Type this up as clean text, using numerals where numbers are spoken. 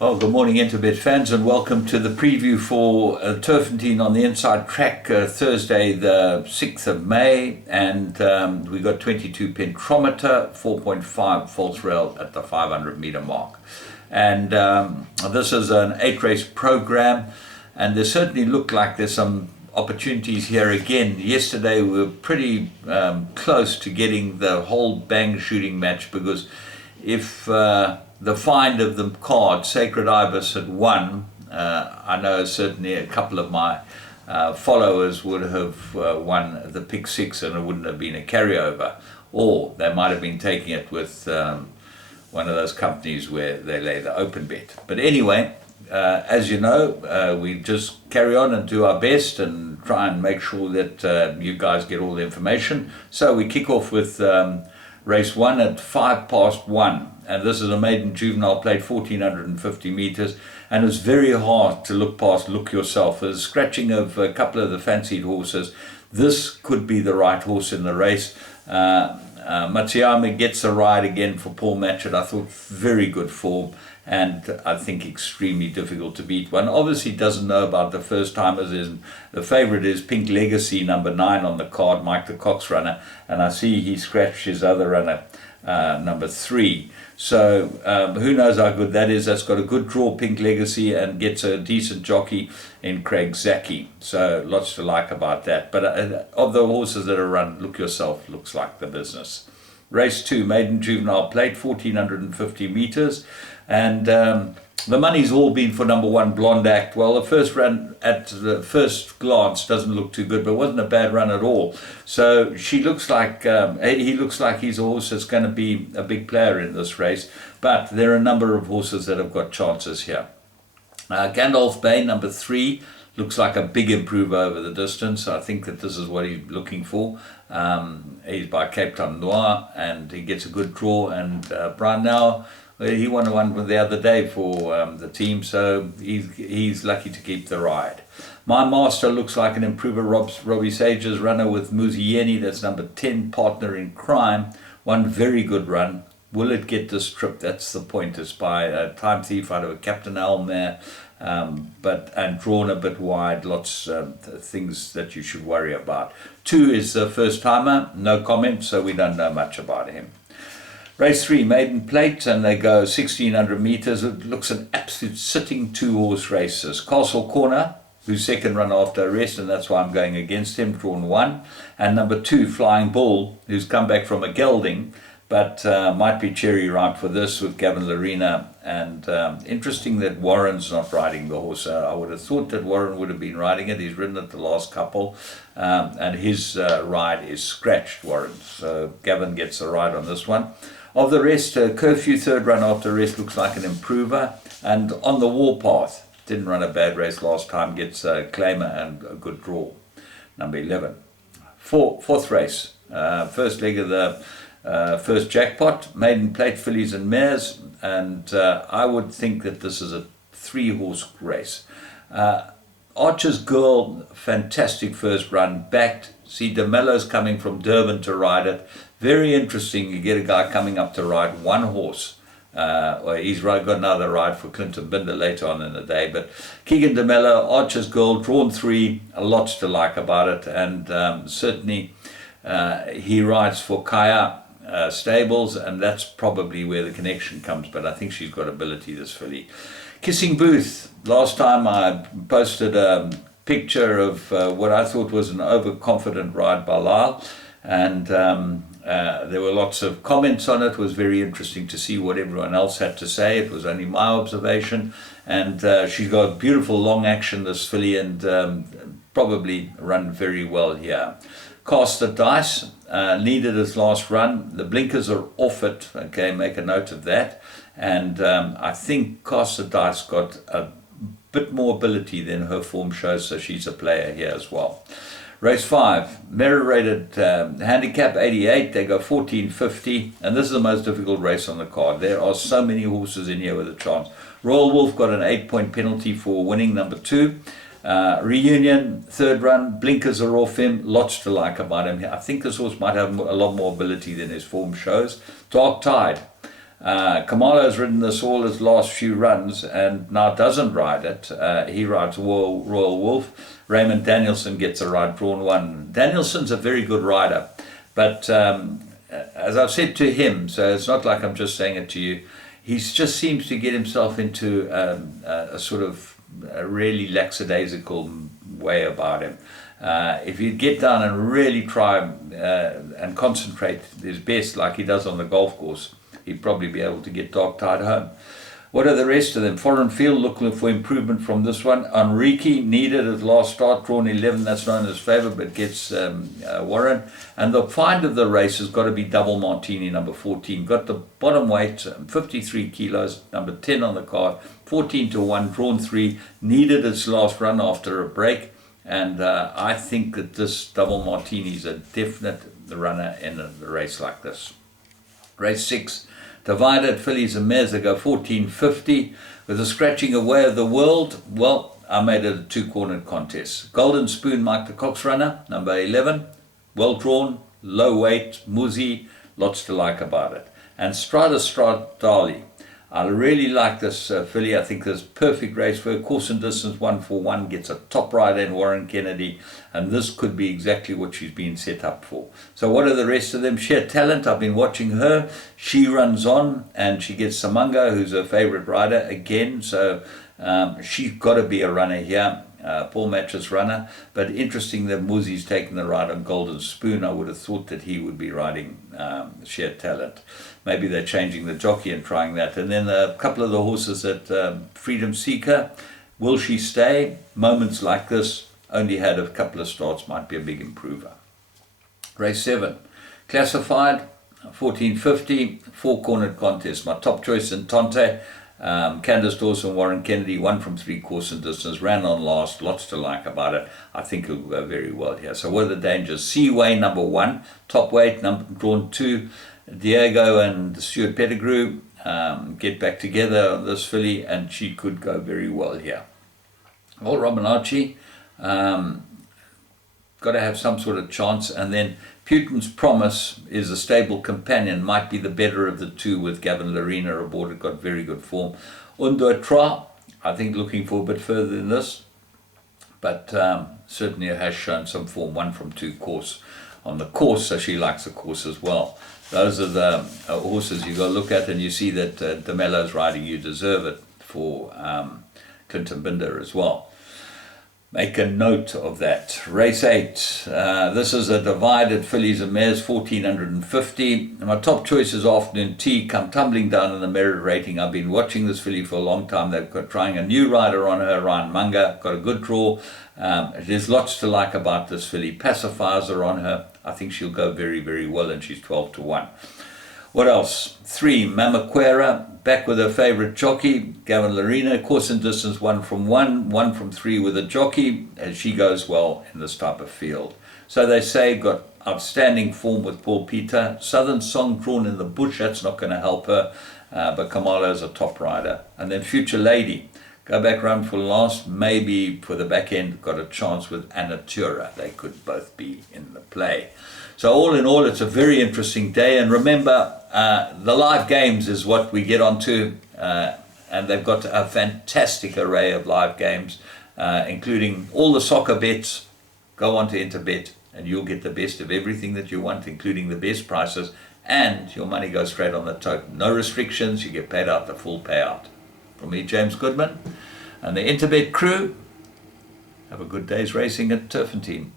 Well, good morning, Interbet fans, and welcome to the preview for Turffontein on the inside track, Thursday, the 6th of May. And we got 22 pentrometer, 4.5 false rail at the 500 meter mark. And this is an 8-race program, and there certainly look like there's some opportunities here again. Yesterday we were pretty close to getting the whole bang shooting match, because if the find of the card, Sacred Ibis, had won, I know certainly a couple of my followers would have won the pick six, and it wouldn't have been a carryover, or they might have been taking it with one of those companies where they lay the open bet. But anyway, as you know, we just carry on and do our best and try and make sure that you guys get all the information. So we kick off with race 1 at 1:05, and this is a maiden juvenile plate, 1450 meters, and it's very hard to look past Look Yourself. There's scratching of a couple of the fancied horses. This could be the right horse in the race. Matsuyama gets a ride again for Paul Matchett. I thought very good form, and I think extremely difficult to beat. One obviously doesn't know about the first timers. The favourite is Pink Legacy, number 9 on the card, Mike the Cox runner, and I see he scratched his other runner, number 3. So who knows how good that is. That's got a good draw, Pink Legacy, and gets a decent jockey in Craig Zaki. So lots to like about that. But of the horses that are run, Look Yourself looks like the business. Race 2, maiden juvenile plate, 1450 meters, and the money's all been for number 1, Blonde Act. Well, the first run at the first glance doesn't look too good, but it wasn't a bad run at all. So he looks like he's a horse that's going to be a big player in this race. But there are a number of horses that have got chances here. Gandalf Bay, number 3, looks like a big improver over the distance. I think that this is what he's looking for. He's by Cape Town Noir, and he gets a good draw. And Brian now, he won one the other day for the team, so he's lucky to keep the ride. My Master looks like an improver. Robbie Sage's runner with Muzieni, that's number 10, Partner in Crime. One very good run. Will it get this trip? That's the point. It's by a Time Thief out of a Captain Elm there, and drawn a bit wide. Lots of things that you should worry about. 2 is the first timer, no comment, so we don't know much about him. Race 3, maiden plate, and they go 1600 meters. It looks an absolute sitting 2-horse races. Castle Corner, who's second run after arrest, and that's why I'm going against him, drawn 1. And number 2, Flying Bull, who's come back from a gelding, but might be cherry ripe for this with Gavin Larena. And interesting that Warren's not riding the horse. I would have thought that Warren would have been riding it. He's ridden it the last couple, and his ride is scratched, Warren. So Gavin gets a ride on this one. Of the rest, Curfew, third run after rest, looks like an improver. And On the Warpath, didn't run a bad race last time, gets a claimer and a good draw, number 11. Fourth race, first leg of the first jackpot, maiden plate, fillies and mares, and I would think that this is a 3-horse race. Archer's Girl, fantastic first run, backed. See, DeMello's coming from Durban to ride it. Very interesting. You get a guy coming up to ride 1 horse. He's got another ride for Clinton Binder later on in the day. But Keegan DeMello, Archer's Girl, drawn 3, lots to like about it. And certainly he rides for Kaya Stables, and that's probably where the connection comes. But I think she's got ability, this filly. Kissing Booth. Last time I posted a picture of what I thought was an overconfident ride by Lyle, and there were lots of comments on it. It was very interesting to see what everyone else had to say. It was only my observation, and she's got beautiful long action, this filly, and probably run very well here. Cast the Dice needed his last run. The blinkers are off it, okay, make a note of that. And I think Cast the Dice got a bit more ability than her form shows, so she's a player here as well. Race 5, merit rated handicap 88, they go 1450, and this is the most difficult race on the card. There are so many horses in here with a chance. Royal Wolf got an 8-point penalty for winning number 2. Reunion, third run, blinkers are off him, lots to like about him. I think this horse might have a lot more ability than his form shows. Dark Tide, Kamalo's ridden this all his last few runs and now doesn't ride it. He rides Royal Wolf. Raymond Danielson gets a ride, drawn 1. Danielson's a very good rider, but as I've said to him, so it's not like I'm just saying it to you, he just seems to get himself into a sort of a really lackadaisical way about him. If he'd get down and really try and concentrate his best like he does on the golf course, he'd probably be able to get dog tied home. What are the rest of them? Foreign Field looking for improvement from this one. Enrique needed his last start, drawn 11, that's not in his favour, but gets Warren. And the find of the race has got to be Double Martini, number 14. Got the bottom weight, 53 kilos, number 10 on the card, 14 to 1, drawn 3, needed its last run after a break. And I think that this Double Martini is a definite runner in a race like this. Race 6. Divided fillies and mares that go 14.50 with the scratching away of the world. Well, I made it a 2-cornered contest. Golden Spoon, Mike the Cox runner, number 11. Well drawn, low weight, Muzi, lots to like about it. And Strada Stradali. I really like this filly. I think there's perfect race for her. Course and distance 141, gets a top rider in Warren Kennedy, and this could be exactly what she's been set up for. So what are the rest of them? Sheer Talent, I've been watching her. She runs on, and she gets Samanga, who's her favourite rider again. So she's got to be a runner here. Paul Match's runner, but interesting that Muzi's taken the ride on Golden Spoon. I would have thought that he would be riding Sheer Talent. Maybe they're changing the jockey and trying that. And then a couple of the horses at Freedom Seeker. Will she stay? Moments like this, only had a couple of starts, might be a big improver. Race 7, Classified, 14.50, 4-cornered contest. My top choice in Tonte. Candace Dawson, Warren Kennedy, 1 from 3 course and distance, ran on last, lots to like about it. I think it'll go very well here. So what are the dangers? Seaway, number 1, top weight, drawn 2. Diego and Stuart Pettigrew get back together on this filly, and she could go very well here. Well, Robin Archie, got to have some sort of chance. And then Putin's Promise is a stable companion, might be the better of the two with Gavin Larena aboard. It got very good form. Undoutra, I think looking for a bit further than this, but certainly has shown some form, 1 from 2 course on the course, so she likes the course as well. Those are the horses you got to look at, and you see that DeMello's riding You Deserve It for Clinton Binder as well. Make a note of that. Race 8. This is a divided fillies and mares, 1450. My top choice is Afternoon Tea. Come tumbling down in the merit rating. I've been watching this filly for a long time. They've got trying a new rider on her, Ryan Munger. Got a good draw. There's lots to like about this filly. Pacifiers are on her. I think she'll go very, very well, and she's 12 to 1. What else? 3, Mamaquera, back with her favourite jockey, Gavin Larena, course and distance 1 from 1, 1 from 3 with a jockey, and she goes well in this type of field. So they say, got outstanding form with Paul Peter. Southern Song drawn in the bush, that's not going to help her, but Kamalo's a top rider. And then Future Lady, go back round for last, maybe for the back end, got a chance with Anatura. They could both be in the play. So all in all, it's a very interesting day. And remember, the live games is what we get onto, and they've got a fantastic array of live games, including all the soccer bets. Go on to Interbet, and you'll get the best of everything that you want, including the best prices, and your money goes straight on the tote. No restrictions, you get paid out the full payout. From me, James Goodman, and the Interbet crew, have a good day's racing at Turffontein.